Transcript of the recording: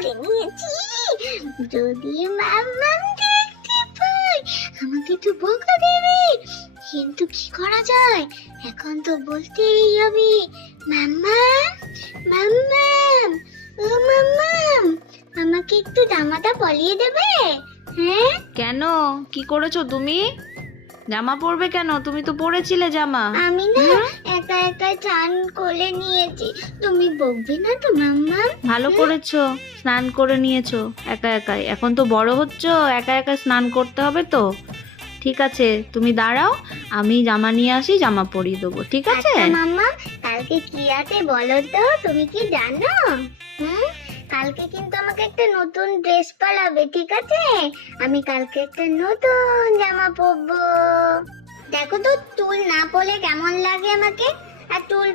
করে নিয়েছি। যদি মাম্মাম দেখতে পায় আমাকে তো বকা দেবে, কিন্তু কি করা যায়, এখন তো বলতেই হবে। মাম্মাম, মাম্মাম, ও মাম্মাম, আমাকে একটু জামাটা পরিয়ে দেবে? হ্যাঁ। কেন, কি করেছো তুমি? জামা পরবে কেন? তুমি তো পরেছিলে জামা। আমি না একা একা চান করে নিয়েছি, তুমি বকবে না তো মাম্মা? ভালো করেছো, স্নান করে নিয়েছো একা একাই। এখন তো বড় হচ্ছো, একা একা স্নান করতে হবে তো। ঠিক আছে, তুমি দাঁড়াও, আমি জামা নিয়ে আসি, জামা পরিয়ে দেবো, ঠিক আছে? আচ্ছা মাম্মা, কালকে কি আছে বলো তো, তুমি কি জানো? কালকে কিন্তু আমাকে একটা নতুন ড্রেস পরাবে, ঠিক আছে? আমি কালকে একটা নতুন জামা পরবো। দেখো তো টুল না পরলে কেমন লাগে আমাকে, আর টুল